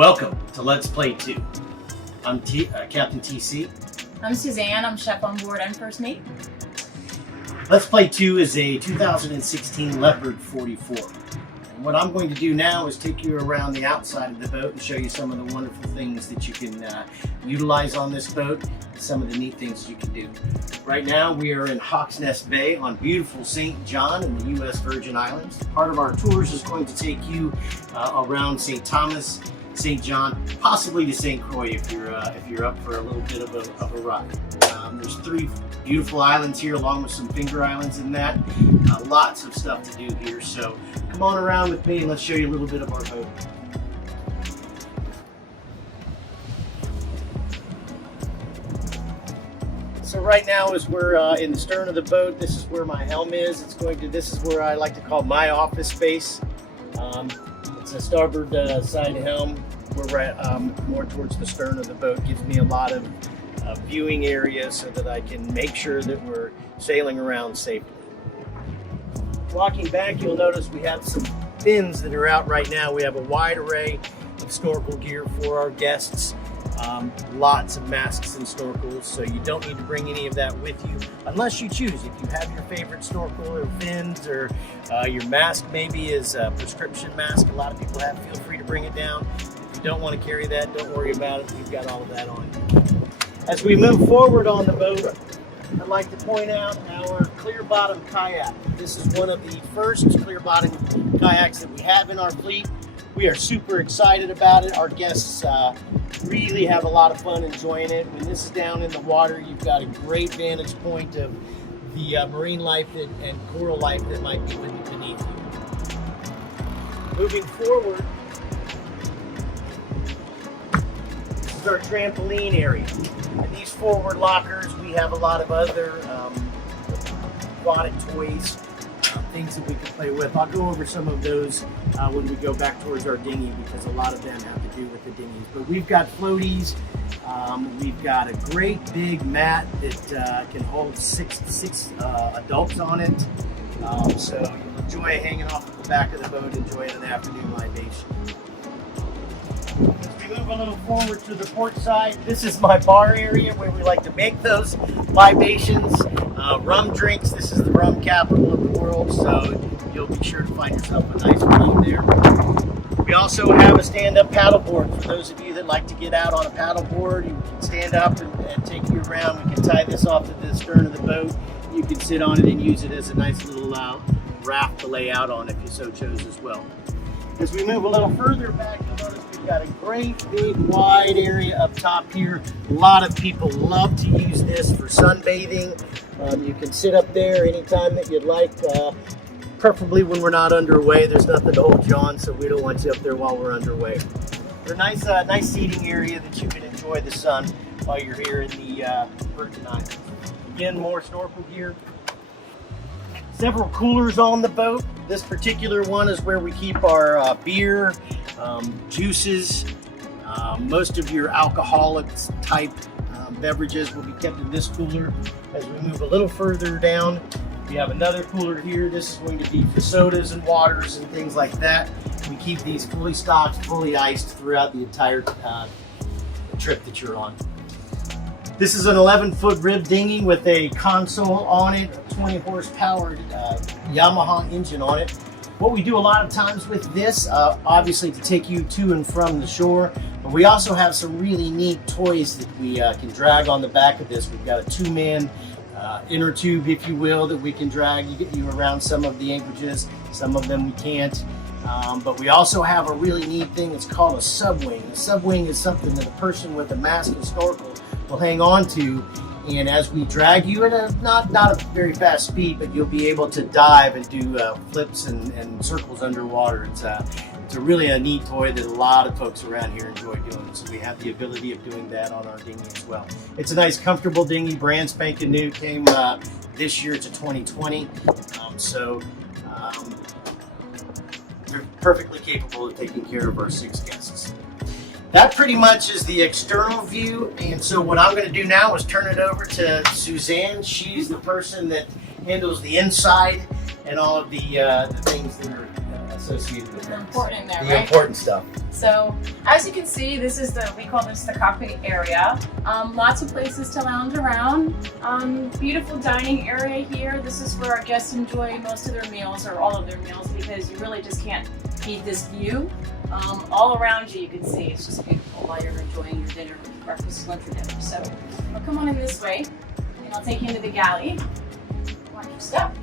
Welcome to Let's Play 2. I'm Captain TC. I'm Suzanne. I'm chef on board and first mate. Let's Play 2 is a 2016 Leopard 44. And what I'm going to do now is take you around the outside of the boat and show you some of the wonderful things that you can utilize on this boat, some of the neat things you can do. Right now we are in Hawks Nest Bay on beautiful St. John in the U.S. Virgin Islands. Part of our tours is going to take you around St. Thomas, St. John, possibly to St. Croix if you're up for a little bit of a ride. There's 3 beautiful islands here along with some finger islands in that. Lots of stuff to do here, so come on around with me and let's show you a little bit of our boat. So right now as we're in the stern of the boat, this is where my helm is. This is where I like to call my office space. It's a starboard side helm. We're more towards the stern of the boat. Gives me a lot of viewing area so that I can make sure that we're sailing around safely. Walking back, you'll notice we have some fins that are out right now. We have a wide array of snorkel gear for our guests. Lots of masks and snorkels, so you don't need to bring any of that with you unless you choose. If you have your favorite snorkel or fins, or your mask maybe is a prescription mask, a lot of people have, feel free to bring it down. If you don't want to carry that, don't worry about it. We've got all of that on. As we move forward on the boat, I'd like to point out our clear bottom kayak. This is one of the first clear bottom kayaks that we have in our fleet. We are super excited about it. Our guests really have a lot of fun enjoying it. When this is down in the water, you've got a great vantage point of the marine life and coral life that might be beneath you. Moving forward, this is our trampoline area. In these forward lockers, we have a lot of other aquatic toys, things that we can play with. I'll go over some of those when we go back towards our dinghy, because a lot of them have to do with the dinghies. But we've got floaties. We've got a great big mat that can hold six adults on it. So you'll enjoy hanging off at the back of the boat, enjoying an afternoon libation. As we move a little forward to the port side, this is my bar area where we like to make those libations. Rum drinks. This is the rum capital of the world, so you'll be sure to find yourself a nice room there. We also have a stand-up paddleboard. For those of you that like to get out on a paddleboard, you can stand up and take you around. We can tie this off to the stern of the boat. You can sit on it and use it as a nice little raft to lay out on if you so chose as well. As we move a little further back, you'll notice we've got a great big wide area up top here. A lot of people love to use this for sunbathing. You can sit up there anytime that you'd like, preferably when we're not underway. There's nothing to hold you on, so we don't want you up there while we're underway. They're nice seating area that you can enjoy the sun while you're here in the Virgin Islands. Again, more snorkel gear. Several coolers on the boat. This particular one is where we keep our beer, juices, most of your alcoholic type beverages will be kept in this cooler. As we move a little further down, we have another cooler here. This is going to be for sodas and waters and things like that. We keep these fully stocked, fully iced throughout the entire trip that you're on. This is an 11-foot rib dinghy with a console on it, a 20 horsepower Yamaha engine on it. What we do a lot of times with this, obviously to take you to and from the shore, but we also have some really neat toys that we can drag on the back of this. We've got a 2-man inner tube, if you will, that we can drag you around some of the anchorages. Some of them we can't. But we also have a really neat thing. It's called a subwing. A subwing is something that a person with a mask and snorkel will hang on to, and as we drag you at a not a very fast speed, but you'll be able to dive and do flips and circles underwater. It's a really neat toy that a lot of folks around here enjoy doing, so we have the ability of doing that on our dinghy as well. It's a nice comfortable dinghy, brand spanking new, came this year to 2020, so they're perfectly capable of taking care of our 6 guests. That pretty much is the external view, and so what I'm going to do now is turn it over to Suzanne. She's the person that handles the inside and all of the things that are associated with it. Important in there, The right? important stuff. So, as you can see, this is we call this the cockpit area. Lots of places to lounge around. Beautiful dining area here. This is where our guests enjoy most of their meals, or all of their meals, because you really just can't beat this view. All around you, you can see it's just beautiful while you're enjoying your dinner, breakfast, lunch, or dinner. So, I'll come on in this way, and I'll take you into the galley. Watch your step.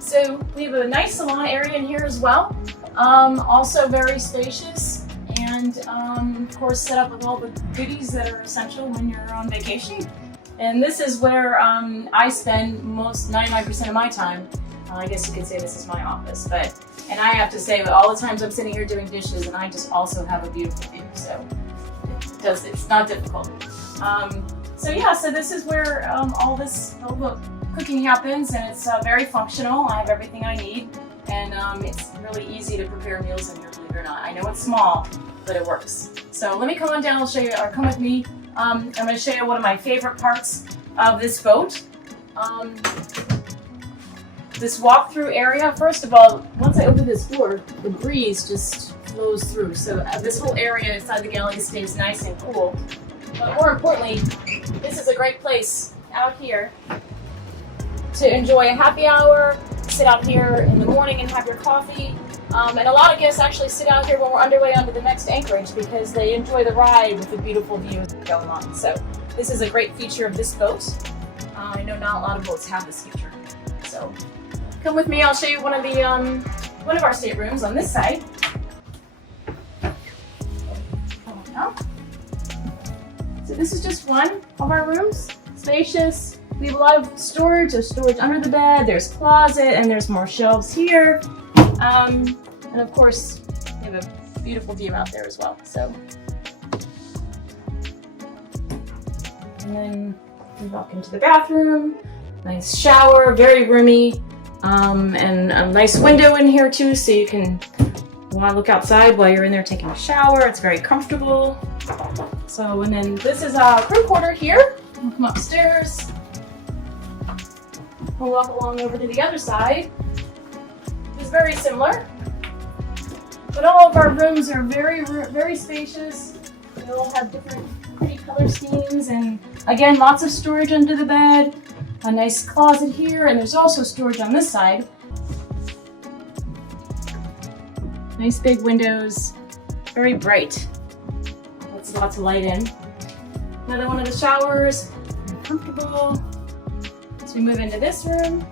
So we have a nice salon area in here as well. Also very spacious, and of course set up with all the goodies that are essential when you're on vacation. And this is where I spend most 99% of my time. I guess you could say this is my office, and I have to say that all the times I'm sitting here doing dishes, and I just also have a beautiful view, so it's not difficult. So this is where all the cooking happens, and it's very functional. I have everything I need, and it's really easy to prepare meals in here, believe it or not. I know it's small, but it works. So let me come on down, I'll show you, or come with me. I'm going to show you one of my favorite parts of this boat. This walk-through area, first of all, once I open this door, the breeze just flows through. So this whole area inside the galley stays nice and cool. But more importantly, this is a great place out here to enjoy a happy hour, sit out here in the morning and have your coffee. And a lot of guests actually sit out here when we're underway onto the next anchorage because they enjoy the ride with the beautiful view going on. So this is a great feature of this boat. I know not a lot of boats have this feature. So come with me, I'll show you one of our staterooms on this side. So this is just one of our rooms, spacious. We have a lot of storage. There's storage under the bed, there's closet, and there's more shelves here. And of course, we have a beautiful view out there as well. So, and then we walk into the bathroom. Nice shower, very roomy, and a nice window in here too, so you can look outside while you're in there taking a shower. It's very comfortable. So, and then this is our crew quarter here. We'll come upstairs. We'll walk along over to the other side. It's very similar, but all of our rooms are very spacious. They all have different pretty color schemes, and again, lots of storage under the bed. A nice closet here, and there's also storage on this side. Nice big windows, very bright. Lots of light in. Another one of the showers, very comfortable. So we move into this room.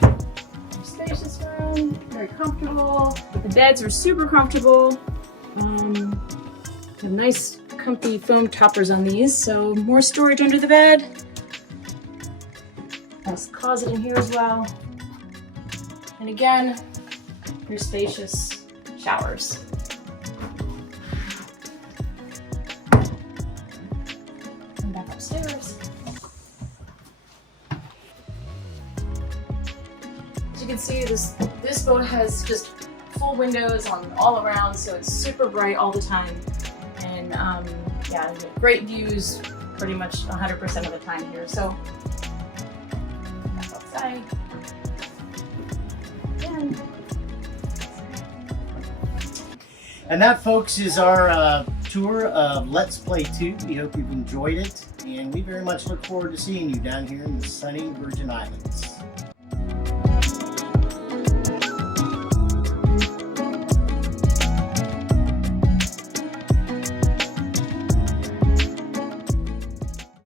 Very spacious room, very comfortable. The beds are super comfortable. Have nice comfy foam toppers on these, so more storage under the bed. Nice closet in here as well. And again, your spacious showers. And back upstairs. As you can see, this boat has just full windows on all around, so it's super bright all the time. And yeah, great views pretty much 100% of the time here. So back outside. Again. And that, folks, is our tour of Let's Play 2. We hope you've enjoyed it, and we very much look forward to seeing you down here in the sunny Virgin Islands.